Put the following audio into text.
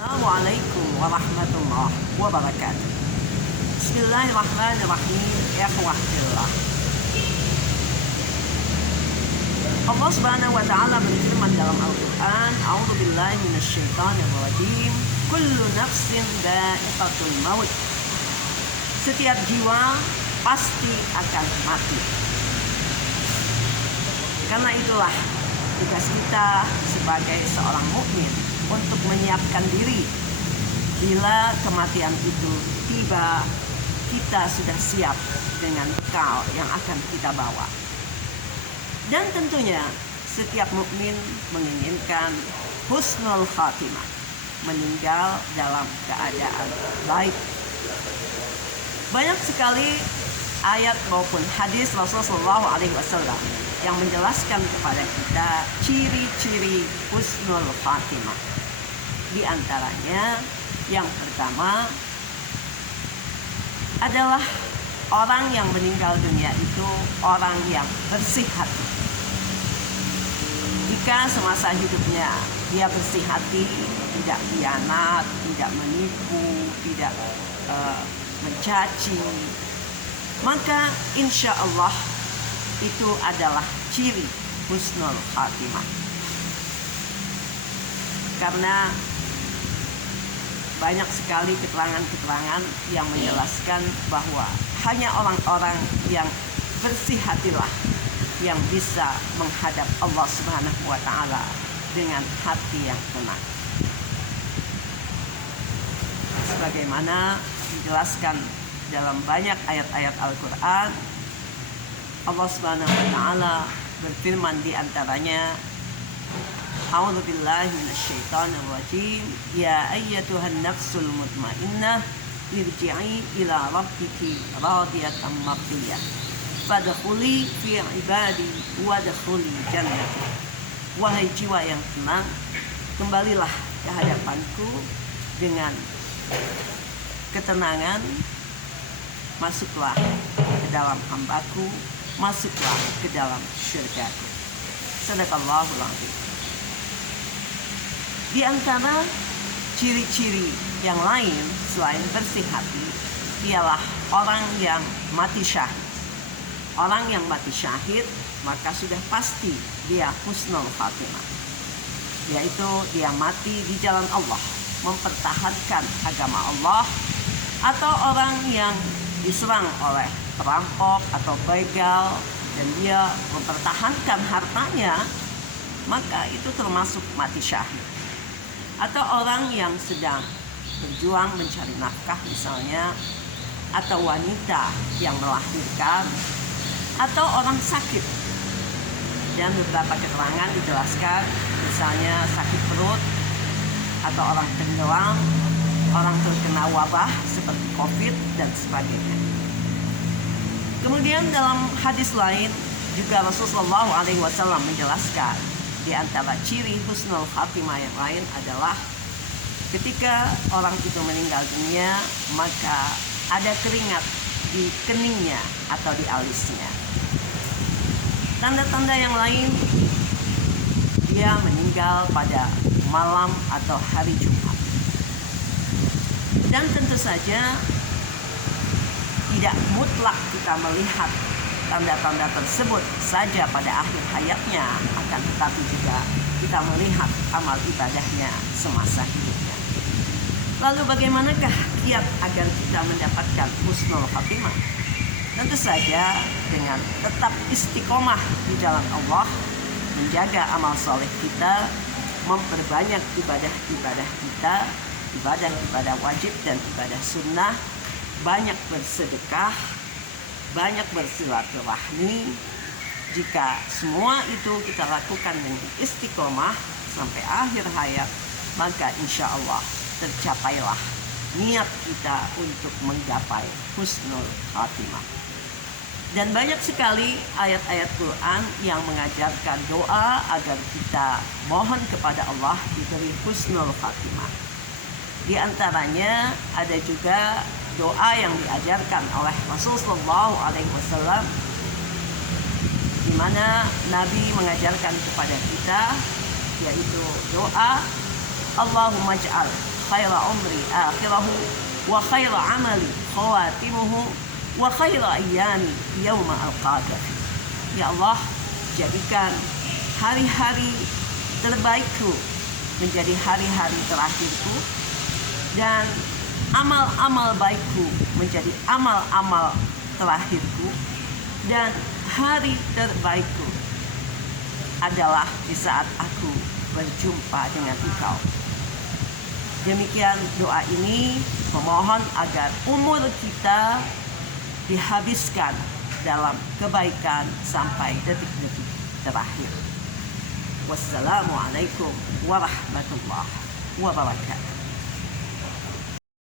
Assalamualaikum warahmatullahi wabarakatuh. Bismillahirrahmanirrahim. Ikhwah fillah. Allah Subhanahu wa taala berfirman dalam Al-Qur'an, "A'udzubillahi minasyaitonirrajim. Kullu nafsin dha'iqatul maut." Setiap jiwa pasti akan mati. Karena itulah tugas kita sebagai seorang mukmin untuk menyiapkan diri bila kematian itu tiba, kita sudah siap dengan bekal yang akan kita bawa. Dan tentunya setiap mukmin menginginkan husnul khatimah, meninggal dalam keadaan baik. Banyak sekali ayat maupun hadis Rasulullah SAW yang menjelaskan kepada kita ciri-ciri husnul khatimah. Di antaranya yang pertama adalah orang yang meninggal dunia itu orang yang bersih hati. Jika semasa hidupnya dia bersih hati, tidak khianat, tidak menipu, tidak mencaci, maka insya Allah itu adalah ciri husnul khatimah. Karena banyak sekali keterangan-keterangan yang menjelaskan bahwa hanya orang-orang yang bersih hatilah yang bisa menghadap Allah Subhanahu wa taala dengan hati yang tenang. Sebagaimana dijelaskan dalam banyak ayat-ayat Al-Qur'an, Allah Subhanahu wa taala berfirman di antaranya, A'udzu billahi minasyaitonir rajim. Ya ayyatuhan nafsul mutmainnah irji'i ila rabbiki radiyatan mardiyah. Fadkhuli fi ibadi wadkhuli jannati. Wahai jiwa yang tenang, kembalilah ke hadapanku dengan ketenangan, masuklah ke dalam hambaku, masuklah ke dalam syurgaku. Sadaqallahul azim. Di antara ciri-ciri yang lain selain bersih hati ialah orang yang mati syahid. Orang yang mati syahid maka sudah pasti dia husnul khatimah, yaitu dia mati di jalan Allah, mempertahankan agama Allah. Atau orang yang diserang oleh perampok atau begal dan dia mempertahankan hartanya, maka itu termasuk mati syahid. Atau orang yang sedang berjuang mencari nafkah misalnya, atau wanita yang melahirkan, atau orang sakit. Dan beberapa keterangan dijelaskan, misalnya sakit perut, atau orang tenggelam, orang terkena wabah seperti COVID dan sebagainya. Kemudian dalam hadis lain juga Rasulullah SAW menjelaskan di antara ciri husnul khatimah yang lain adalah ketika orang itu meninggal dunia maka ada keringat di keningnya atau di alisnya. Tanda-tanda yang lain dia meninggal pada malam atau hari Jumat. Dan tentu saja tidak mutlak kita melihat tanda-tanda tersebut saja pada akhir hayatnya, akan tetapi juga kita melihat amal ibadahnya semasa hidupnya. Lalu bagaimanakah kiat agar kita mendapatkan husnul khatimah? Tentu saja dengan tetap istiqomah di jalan Allah, menjaga amal soleh kita, memperbanyak ibadah-ibadah kita, ibadah-ibadah wajib dan ibadah sunnah, banyak bersedekah, banyak bersilaturahmi. Jika semua itu kita lakukan dengan istiqomah sampai akhir hayat, maka insya Allah tercapailah niat kita untuk menggapai husnul khatimah. Dan banyak sekali ayat-ayat Quran yang mengajarkan doa agar kita mohon kepada Allah diberi husnul khatimah. Di antaranya ada juga doa yang diajarkan oleh Rasulullah SAW, di mana Nabi mengajarkan kepada kita, yaitu doa Allahumma ja'al khaira umri akhirahu wa khaira amali khawatimuhu wa khaira ayyami yawma alqaka. Ya Allah, jadikan hari-hari terbaikku menjadi hari-hari terakhirku, dan amal-amal baikku menjadi amal-amal terakhirku, dan hari terbaikku adalah di saat aku berjumpa dengan Engkau. Demikian doa ini memohon agar umur kita dihabiskan dalam kebaikan sampai detik-detik terakhir. Wassalamualaikum warahmatullahi wabarakatuh.